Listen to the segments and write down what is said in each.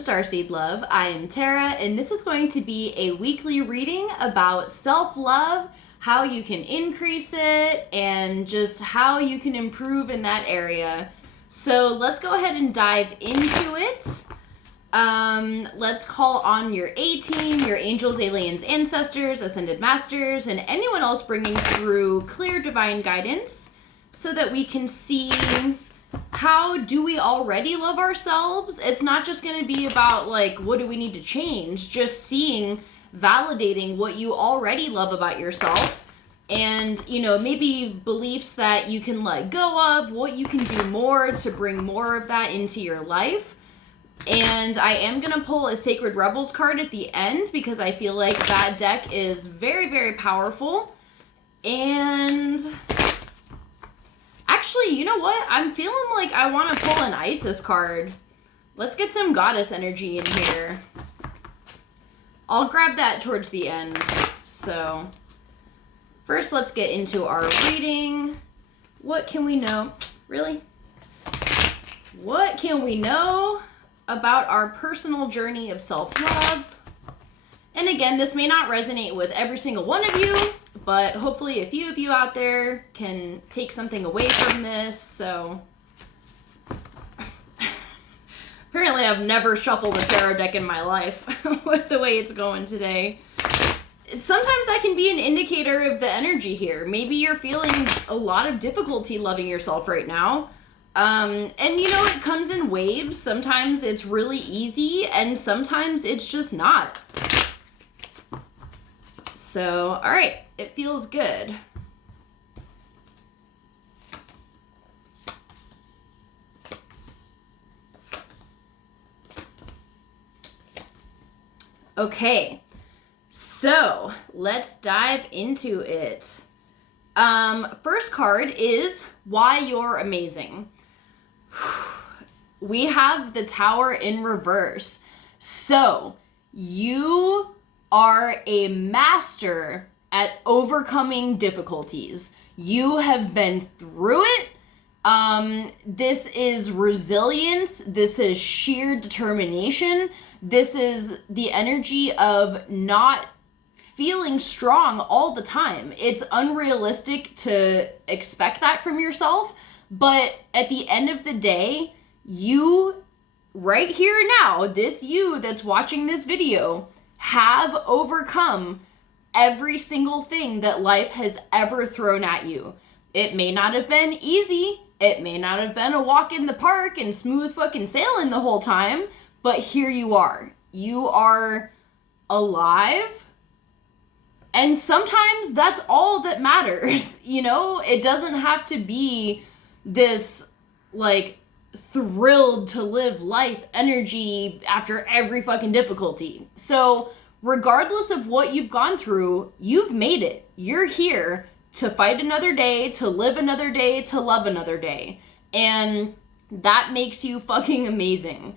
Starseed Love. I am Tara, and this is going to be a weekly reading about self-love, how you can increase it, and just how you can improve in that area. So let's go ahead and dive into it. Let's call on your A-team, your angels, aliens, ancestors, ascended masters, and anyone else bringing through clear divine guidance so that we can see how do we already love ourselves. It's not just going to be about like, what do we need to change? Just seeing, validating what you already love about yourself and, you know, maybe beliefs that you can let go of, what you can do more to bring more of that into your life. And I am going to pull a Sacred Rebels card at the end because I feel like that deck is very, very powerful. And actually, you know what? I'm feeling like I want to pull an Isis card. Let's get some goddess energy in here. I'll grab that towards the end. So first, let's get into our reading. What can we know? Really? What can we know about our personal journey of self-love? And again, this may not resonate with every single one of you, but hopefully a few of you out there can take something away from this. So apparently I've never shuffled a tarot deck in my life with the way it's going today. Sometimes that can be an indicator of the energy here. Maybe you're feeling a lot of difficulty loving yourself right now. And you know, it comes in waves. Sometimes it's really easy and sometimes it's just not. So, all right, it feels good. Okay, so let's dive into it. First card is Why You're Amazing. We have the Tower in reverse. So, you are a master at overcoming difficulties. You have been through it. This is resilience. This is sheer determination. This is the energy of not feeling strong all the time. It's unrealistic to expect that from yourself, but at the end of the day, you right here and now, this you that's watching this video, have overcome every single thing that life has ever thrown at you. It may not have been easy. It may not have been a walk in the park and smooth fucking sailing the whole time, but here you are. You are alive. And sometimes that's all that matters. You know, it doesn't have to be this like thrilled to live life energy after every fucking difficulty. So regardless of what you've gone through, you've made it. You're here to fight another day, to live another day, to love another day. And that makes you fucking amazing.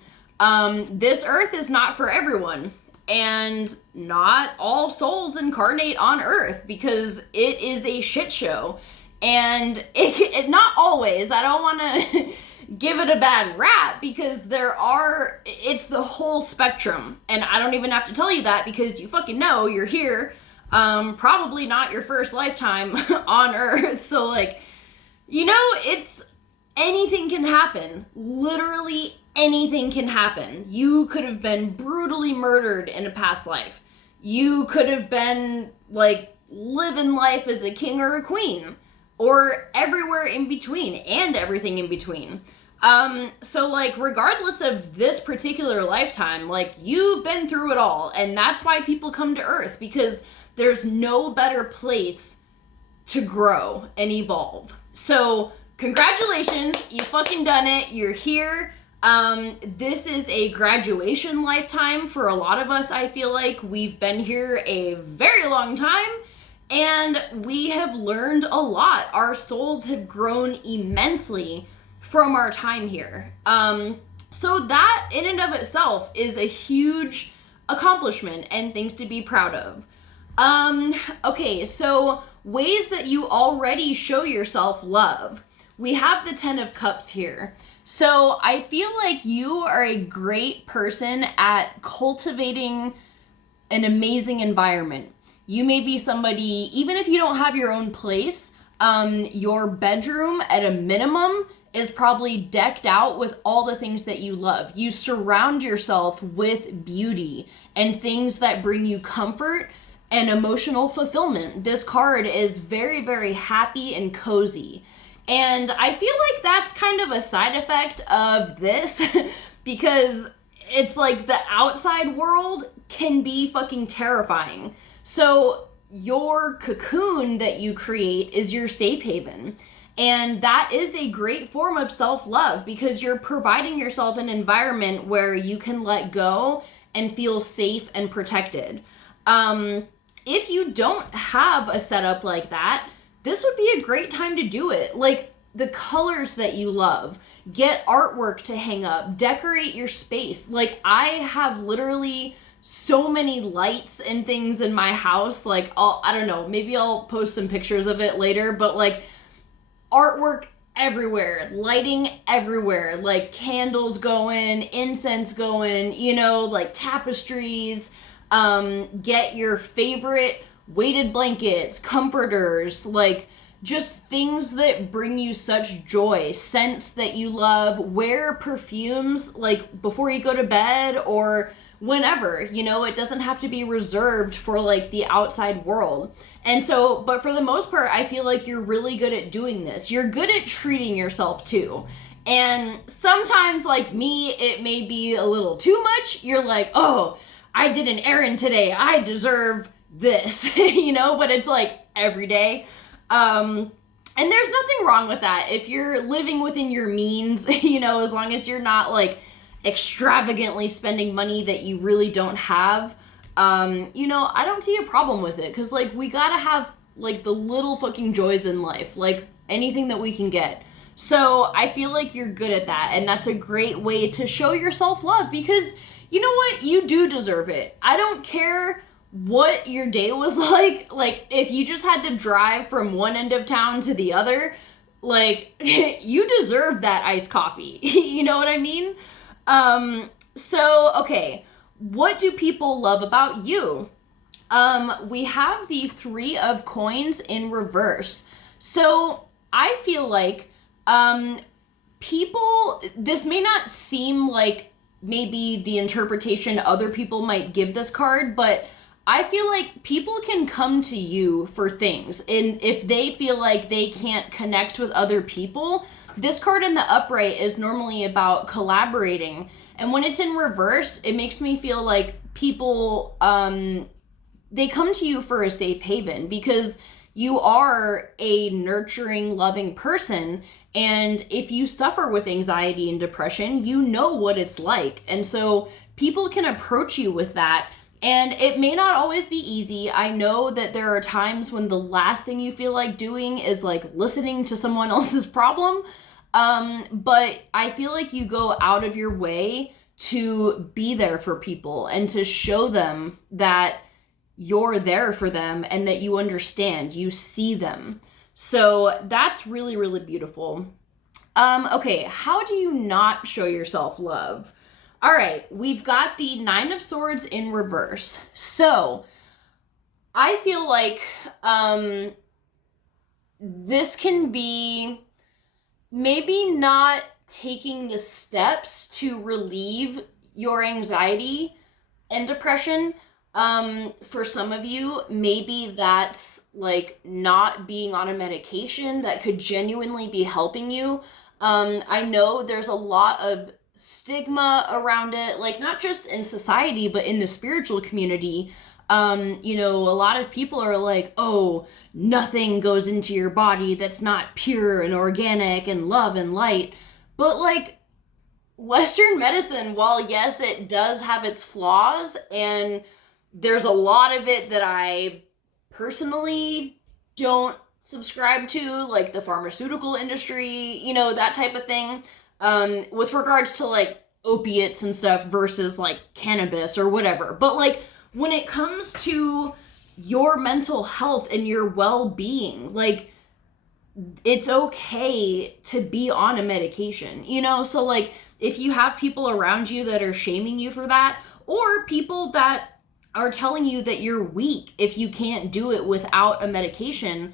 This earth is not for everyone, and not all souls incarnate on earth because it is a shit show. And it not always, I don't want to give it a bad rap because it's the whole spectrum. And I don't even have to tell you that because you fucking know you're here. Probably not your first lifetime on earth. So like, you know, anything can happen. Literally anything can happen. You could have been brutally murdered in a past life. You could have been like living life as a king or a queen, or everywhere in between and everything in between. So like, regardless of this particular lifetime, like you've been through it all. And that's why people come to Earth, because there's no better place to grow and evolve. So congratulations, you fucking done it. You're here. This is a graduation lifetime for a lot of us. I feel like we've been here a very long time and we have learned a lot. Our souls have grown immensely from our time here. So that in and of itself is a huge accomplishment and things to be proud of. Okay, so ways that you already show yourself love. we have the 10 of Cups here. So I feel like you are a great person at cultivating an amazing environment. You may be somebody, even if you don't have your own place, your bedroom at a minimum is probably decked out with all the things that you love. You surround yourself with beauty and things that bring you comfort and emotional fulfillment. This card is very, very happy and cozy. And I feel like that's kind of a side effect of this because it's like the outside world can be fucking terrifying. So your cocoon that you create is your safe haven. And that is a great form of self-love because you're providing yourself an environment where you can let go and feel safe and protected. If you don't have a setup like that, this would be a great time to do it. Like the colors that you love, get artwork to hang up, decorate your space. Like I have literally so many lights and things in my house. Like I don't know, maybe I'll post some pictures of it later, but like artwork everywhere, lighting everywhere, like candles going, incense going, you know, like tapestries. Get your favorite weighted blankets, comforters, like just things that bring you such joy, scents that you love. Wear perfumes like before you go to bed or whenever, you know, it doesn't have to be reserved for like the outside world. And so, but for the most part, I feel like you're really good at doing this. You're good at treating yourself too. And sometimes like me, it may be a little too much. You're like, oh, I did an errand today, I deserve this, you know, but it's like every day. And there's nothing wrong with that. If you're living within your means, you know, as long as you're not like extravagantly spending money that you really don't have, you know, I don't see a problem with it. Cause like we gotta have like the little fucking joys in life, like anything that we can get. So I feel like you're good at that. And that's a great way to show yourself love because you know what? You do deserve it. I don't care what your day was like if you just had to drive from one end of town to the other, like you deserve that iced coffee. You know what I mean? So, okay, what do people love about you? We have the 3 of Coins in reverse. So I feel like, people, this may not seem like maybe the interpretation other people might give this card, but I feel like people can come to you for things. And if they feel like they can't connect with other people, this card in the upright is normally about collaborating. And when it's in reverse, it makes me feel like people, they come to you for a safe haven because you are a nurturing, loving person. And if you suffer with anxiety and depression, you know what it's like. And so people can approach you with that. And it may not always be easy. I know that there are times when the last thing you feel like doing is like listening to someone else's problem. But I feel like you go out of your way to be there for people and to show them that you're there for them and that you understand, you see them. So that's really, really beautiful. Okay, how do you not show yourself love? All right, we've got the 9 of Swords in reverse. So I feel like this can be maybe not taking the steps to relieve your anxiety and depression. For some of you, maybe that's like not being on a medication that could genuinely be helping you. I know there's a lot of stigma around it, like not just in society, but in the spiritual community. You know, a lot of people are like, oh, nothing goes into your body that's not pure and organic and love and light. But like Western medicine, while yes, it does have its flaws, and there's a lot of it that I personally don't subscribe to, like the pharmaceutical industry, you know, that type of thing, with regards to like opiates and stuff versus like cannabis or whatever. But like when it comes to your mental health and your well-being, like it's okay to be on a medication, you know? So like, if you have people around you that are shaming you for that, or people that are telling you that you're weak if you can't do it without a medication,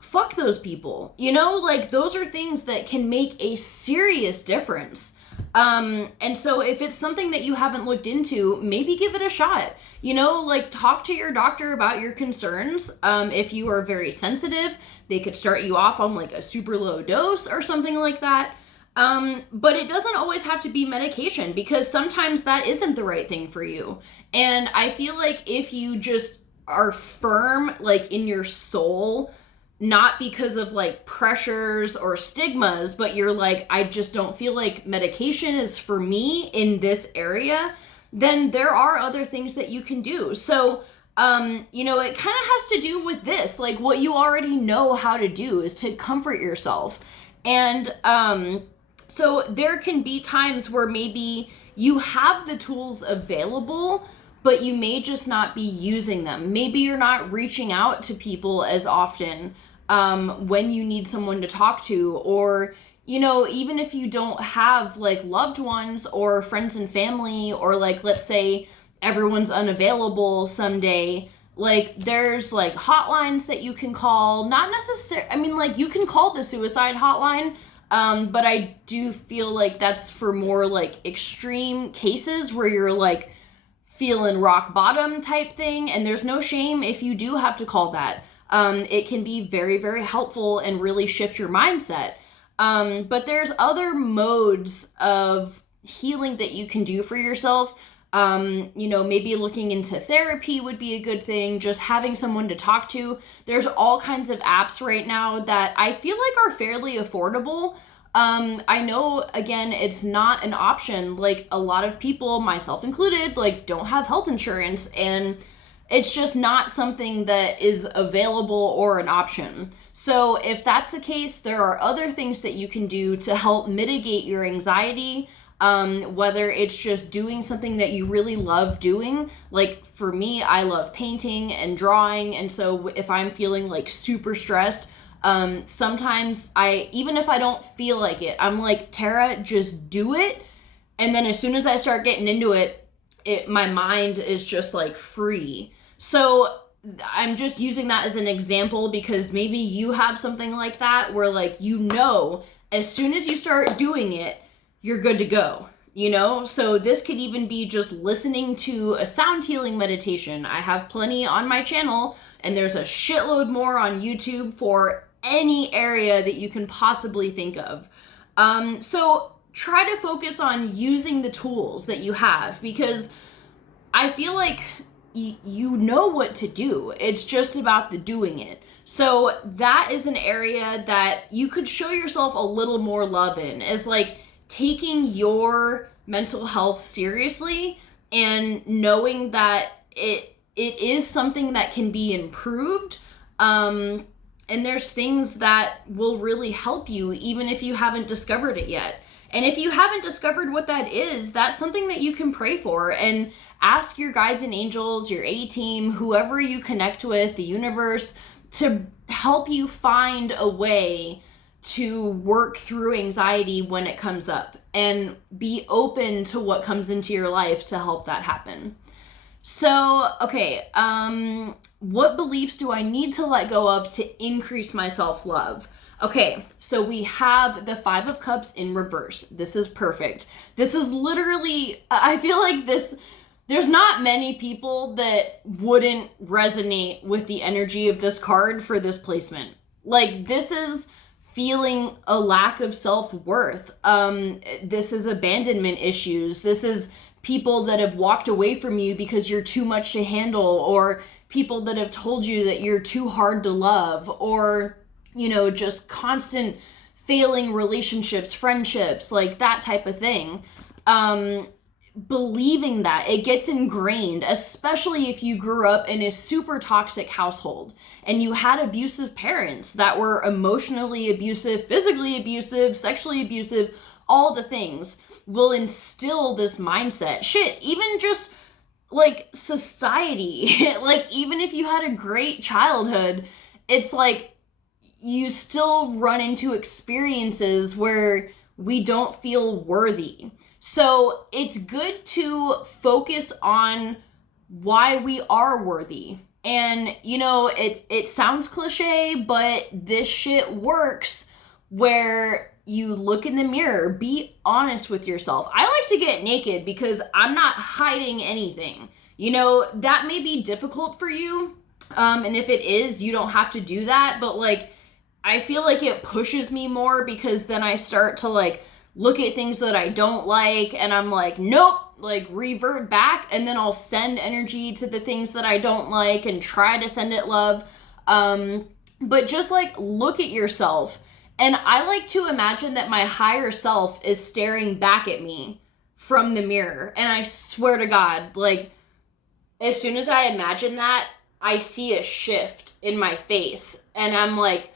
fuck those people. You know, like those are things that can make a serious difference. And so if it's something that you haven't looked into, maybe give it a shot. You know, like talk to your doctor about your concerns. If you are very sensitive, they could start you off on like a super low dose or something like that. But it doesn't always have to be medication, because sometimes that isn't the right thing for you. And I feel like if you just are firm, like in your soul, not because of like pressures or stigmas, but you're like, I just don't feel like medication is for me in this area, then there are other things that you can do. So, you know, it kind of has to do with this, like what you already know how to do is to comfort yourself. And, so there can be times where maybe you have the tools available, but you may just not be using them. Maybe you're not reaching out to people as often when you need someone to talk to, or, you know, even if you don't have like loved ones or friends and family, or like, let's say everyone's unavailable someday, like there's like hotlines that you can call, not necessarily, I mean, like you can call the suicide hotline, but I do feel like that's for more like extreme cases where you're like feeling rock bottom type thing. And there's no shame if you do have to call that. It can be very, very helpful and really shift your mindset. But there's other modes of healing that you can do for yourself. You know, maybe looking into therapy would be a good thing, just having someone to talk to. There's all kinds of apps right now that I feel like are fairly affordable. I know, again, it's not an option. Like a lot of people, myself included, like don't have health insurance, and it's just not something that is available or an option. So if that's the case, there are other things that you can do to help mitigate your anxiety. Whether it's just doing something that you really love doing. Like for me, I love painting and drawing. And so if I'm feeling like super stressed, sometimes even if I don't feel like it, I'm like, Tara, just do it. And then as soon as I start getting into it, my mind is just like free. So I'm just using that as an example because maybe you have something like that where like, you know, as soon as you start doing it, you're good to go, you know? So this could even be just listening to a sound healing meditation. I have plenty on my channel, and there's a shitload more on YouTube for any area that you can possibly think of. So try to focus on using the tools that you have, because I feel like you know what to do. It's just about the doing it. So that is an area that you could show yourself a little more love in, is like taking your mental health seriously and knowing that it is something that can be improved. And there's things that will really help you even if you haven't discovered it yet. And if you haven't discovered what that is, that's something that you can pray for and ask your guides and angels, your A-team, whoever you connect with, the universe, to help you find a way to work through anxiety when it comes up, and be open to what comes into your life to help that happen. So, okay, what beliefs do I need to let go of to increase my self-love? Okay, so we have the 5 of Cups in reverse. This is perfect. This is literally, I feel like there's not many people that wouldn't resonate with the energy of this card for this placement. Like, this is feeling a lack of self-worth. This is abandonment issues. This is people that have walked away from you because you're too much to handle, or people that have told you that you're too hard to love, or, you know, just constant failing relationships, friendships, like that type of thing. Believing that, it gets ingrained, especially if you grew up in a super toxic household and you had abusive parents that were emotionally abusive, physically abusive, sexually abusive. All the things will instill this mindset. Shit, even just like society, like even if you had a great childhood, it's like you still run into experiences where we don't feel worthy. So it's good to focus on why we are worthy. And, you know, it sounds cliche, but this shit works where you look in the mirror, be honest with yourself. I like to get naked because I'm not hiding anything. You know, that may be difficult for you. And if it is, you don't have to do that. But like, I feel like it pushes me more because then I start to like look at things that I don't like and I'm like, nope, like revert back, and then I'll send energy to the things that I don't like and try to send it love. But just like look at yourself. And I like to imagine that my higher self is staring back at me from the mirror. And I swear to God, like as soon as I imagine that, I see a shift in my face. And I'm like,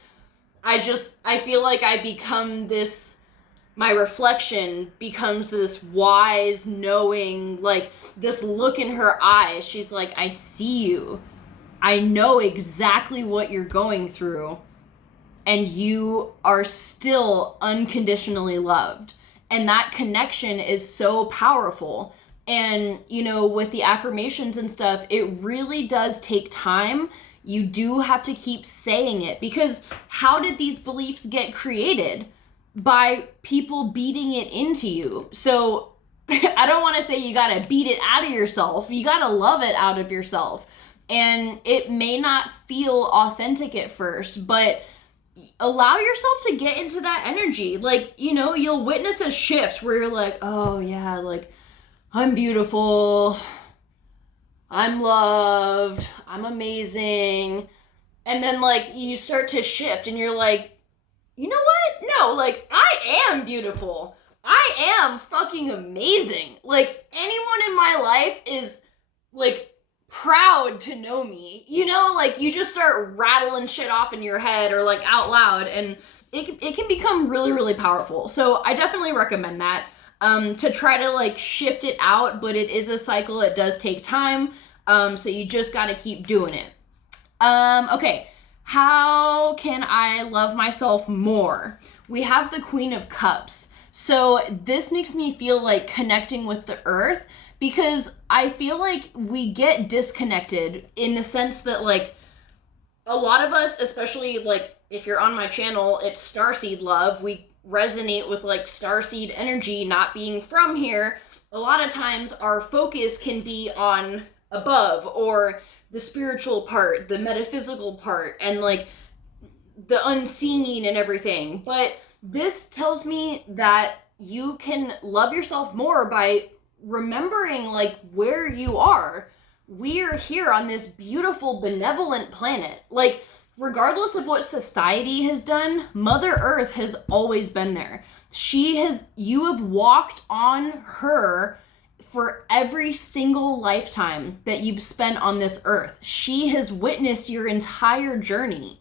I feel like I become this, my reflection becomes this wise, knowing, like this look in her eyes. She's like, I see you. I know exactly what you're going through. And you are still unconditionally loved. And that connection is so powerful. And, you know, with the affirmations and stuff, it really does take time. You do have to keep saying it, because how did these beliefs get created? By people beating it into you. So I don't want to say you got to beat it out of yourself. You got to love it out of yourself. And it may not feel authentic at first, but allow yourself to get into that energy. Like, you know, you'll witness a shift where you're like, oh yeah, like I'm beautiful, I'm loved, I'm amazing. And then like you start to shift and you're like, you know what? No, like I am beautiful. I am fucking amazing. Like anyone in my life is like proud to know me. You know, like you just start rattling shit off in your head or like out loud, and it can become really, really powerful. So I definitely recommend that to try to like shift it out, but it is a cycle. It does take time. So you just got to keep doing it. Okay. How can I love myself more? We have the Queen of Cups. So this makes me feel like connecting with the earth, because I feel like we get disconnected in the sense that like a lot of us, especially like if you're on my channel, it's starseed love. We resonate with like starseed energy, not being from here. A lot of times our focus can be on above, or the spiritual part, the metaphysical part, and like the unseen and everything. But this tells me that you can love yourself more by remembering like where you are. We are here on this beautiful, benevolent planet. Like, regardless of what society has done, Mother Earth has always been there. You have walked on her for every single lifetime that you've spent on this earth. She has witnessed your entire journey.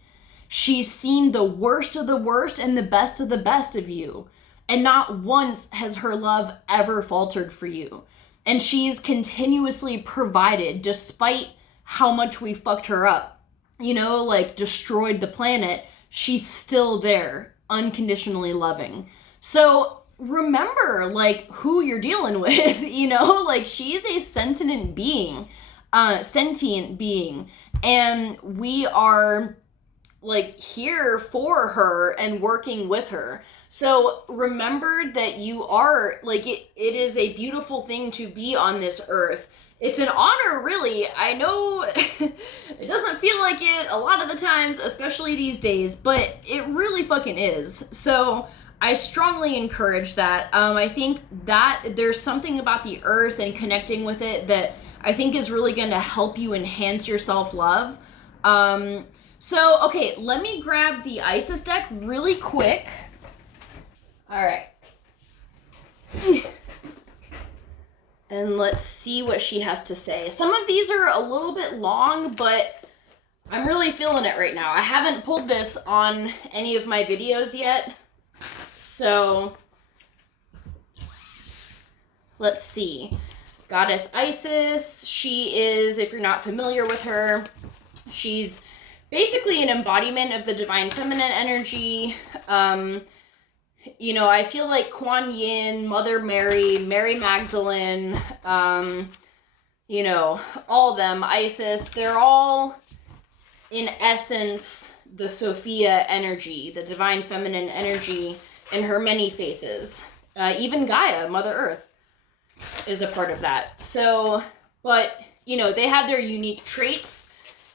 She's seen the worst of the worst and the best of the best of you. And not once has her love ever faltered for you. And she's continuously provided, despite how much we fucked her up, you know, like destroyed the planet. She's still there, unconditionally loving. So remember like who you're dealing with, you know, like she's a sentient being, and we are like here for her and working with her. So remember that you are like, it is a beautiful thing to be on this earth. It's an honor, really. I know it doesn't feel like it a lot of the times, especially these days, but it really fucking is. So I strongly encourage that. I think that there's something about the earth and connecting with it that I think is really going to help you enhance your self-love. So, okay, let me grab the Isis deck really quick. All right. And let's see what she has to say. Some of these are a little bit long, but I'm really feeling it right now. I haven't pulled this on any of my videos yet. So, let's see. Goddess Isis, she is, if you're not familiar with her, she's basically an embodiment of the divine feminine energy. You know, I feel like Kuan Yin, Mother Mary, Mary Magdalene, you know, all of them, Isis, they're all, in essence, the Sophia energy, the divine feminine energy in her many faces. Even Gaia, Mother Earth, is a part of that. So, but, you know, they have their unique traits,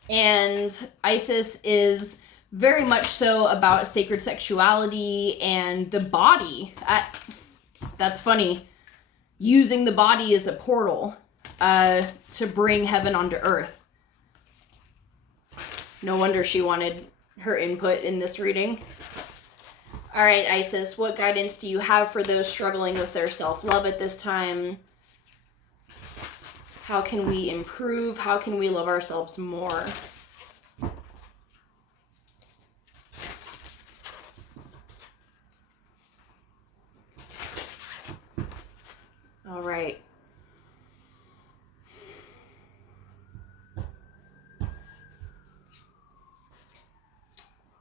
and Isis is very much so about sacred sexuality and the body. That's funny. Using the body as a portal to bring heaven onto earth. No wonder she wanted her input in this reading. All right, Isis, what guidance do you have for those struggling with their self-love at this time? How can we improve? How can we love ourselves more? All right.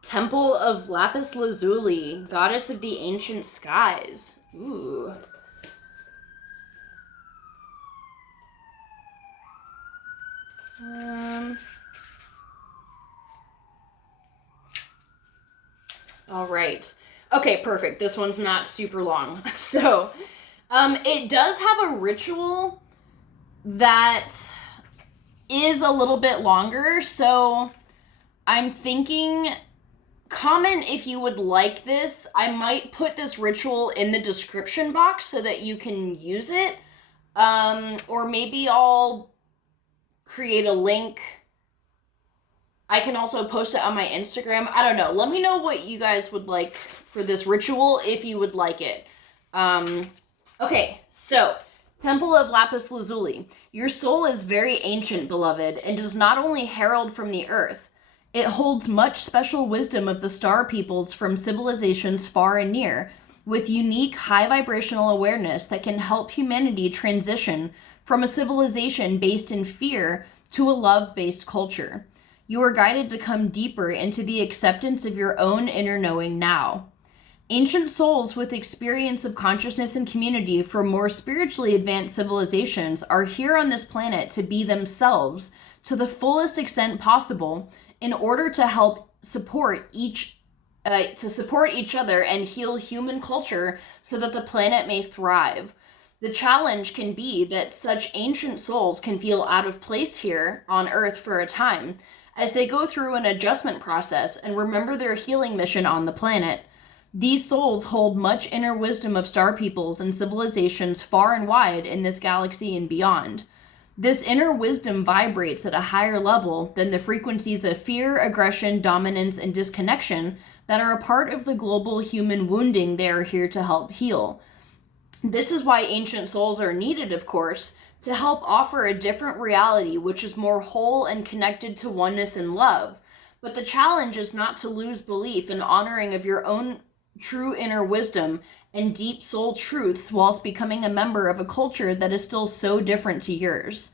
Temple of Lapis Lazuli, goddess of the ancient skies. Ooh. All right. Okay, perfect. This one's not super long. So, it does have a ritual that is a little bit longer, so I'm thinking, comment if you would like this. I might put this ritual in the description box so that you can use it, or maybe I'll create a link. I can also post it on my Instagram. I don't know. Let me know what you guys would like for this ritual, if you would like it. Okay, so, Temple of Lapis Lazuli. Your soul is very ancient, beloved, and does not only herald from the earth. It holds much special wisdom of the star peoples from civilizations far and near, with unique high vibrational awareness that can help humanity transition from a civilization based in fear to a love-based culture. You are guided to come deeper into the acceptance of your own inner knowing now. Ancient souls with experience of consciousness and community from more spiritually advanced civilizations are here on this planet to be themselves to the fullest extent possible in order to help support each other and heal human culture so that the planet may thrive. The challenge can be that such ancient souls can feel out of place here on Earth for a time as they go through an adjustment process and remember their healing mission on the planet. These souls hold much inner wisdom of star peoples and civilizations far and wide in this galaxy and beyond. This inner wisdom vibrates at a higher level than the frequencies of fear, aggression, dominance, and disconnection that are a part of the global human wounding they are here to help heal. This is why ancient souls are needed, of course, to help offer a different reality which is more whole and connected to oneness and love. But the challenge is not to lose belief in honoring of your own true inner wisdom and deep soul truths whilst becoming a member of a culture that is still so different to yours.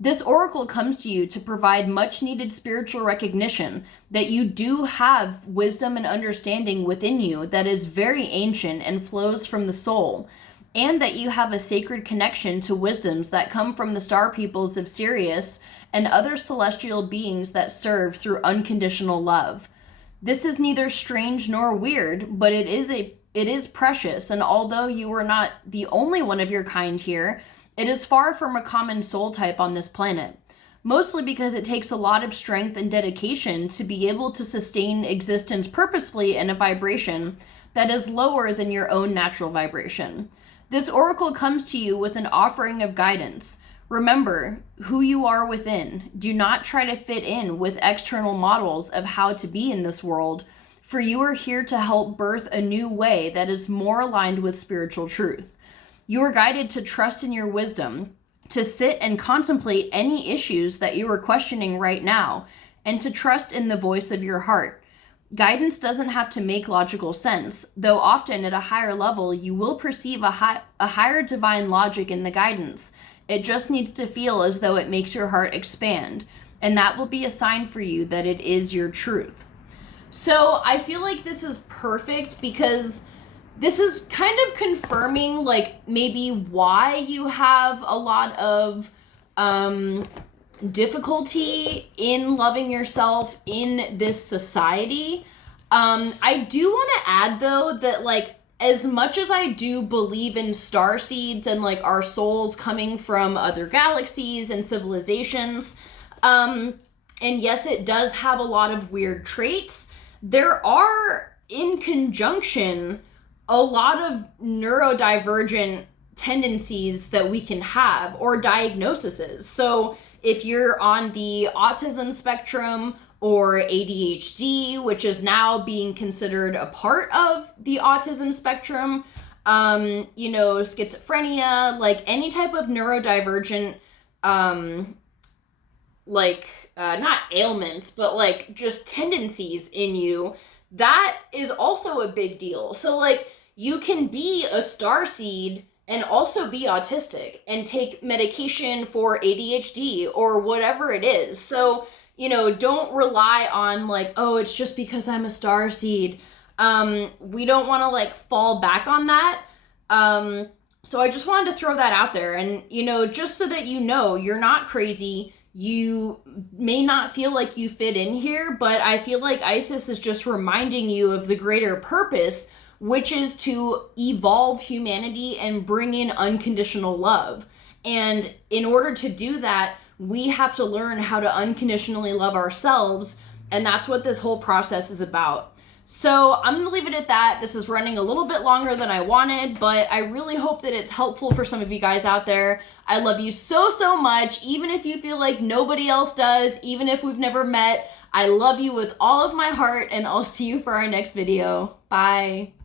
This oracle comes to you to provide much needed spiritual recognition that you do have wisdom and understanding within you that is very ancient and flows from the soul, and that you have a sacred connection to wisdoms that come from the star peoples of Sirius and other celestial beings that serve through unconditional love. This is neither strange nor weird, but it is precious, and although you are not the only one of your kind here, it is far from a common soul type on this planet, mostly because it takes a lot of strength and dedication to be able to sustain existence purposefully in a vibration that is lower than your own natural vibration. This oracle comes to you with an offering of guidance. Remember who you are within. Do not try to fit in with external models of how to be in this world, for you are here to help birth a new way that is more aligned with spiritual truth. You are guided to trust in your wisdom, to sit and contemplate any issues that you are questioning right now, and to trust in the voice of your heart. Guidance doesn't have to make logical sense, though often at a higher level you will perceive a higher divine logic in the guidance. It just needs to feel as though it makes your heart expand. And that will be a sign for you that it is your truth. So I feel like this is perfect because this is kind of confirming like maybe why you have a lot of difficulty in loving yourself in this society. I do want to add though that like as much as I do believe in star seeds and like our souls coming from other galaxies and civilizations, and yes, it does have a lot of weird traits, there are in conjunction a lot of neurodivergent tendencies that we can have or diagnoses. So if you're on the autism spectrum or ADHD, which is now being considered a part of the autism spectrum, you know, schizophrenia, like any type of neurodivergent, not ailments, but like just tendencies in you, that is also a big deal. So like you can be a starseed and also be autistic and take medication for ADHD or whatever it is. So, you know, don't rely on like, oh, it's just because I'm a starseed. We don't want to like fall back on that. So I just wanted to throw that out there. And, you know, just so that you know, you're not crazy. You may not feel like you fit in here, but I feel like Isis is just reminding you of the greater purpose, which is to evolve humanity and bring in unconditional love. And in order to do that, we have to learn how to unconditionally love ourselves. And that's what this whole process is about. So I'm going to leave it at that. This is running a little bit longer than I wanted, but I really hope that it's helpful for some of you guys out there. I love you so, so much. Even if you feel like nobody else does, even if we've never met, I love you with all of my heart, and I'll see you for our next video. Bye.